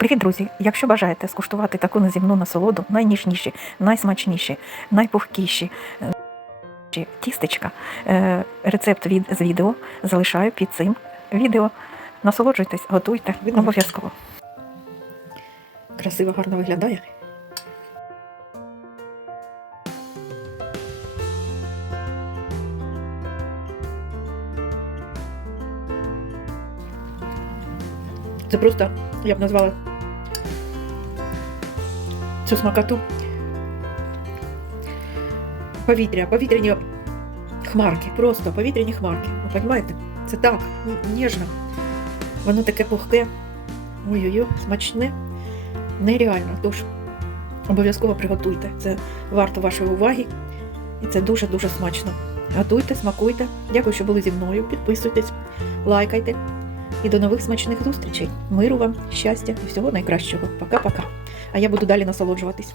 Привіт, друзі! Якщо бажаєте скуштувати таку неземну насолоду, найніжніші, найсмачніші, найпухкіші е, тістечка, е, рецепт від, з відео залишаю під цим відео. Насолоджуйтесь, готуйте обов'язково. Красиво, гарно виглядає. Це просто, я б назвала цю смакоту. Повітря, повітряні хмарки, просто повітряні хмарки. Ви розумієте? Це так, ніжно. Воно таке пухке. Ой-ой-ой, смачне. Нереально. Тож обов'язково приготуйте. Це варто вашої уваги. І це дуже-дуже смачно. Готуйте, смакуйте. Дякую, що були зі мною. Підписуйтесь, лайкайте. І до нових смачних зустрічей. Миру вам, щастя і всього найкращого. Пока-пока. А я буду далі насолоджуватись.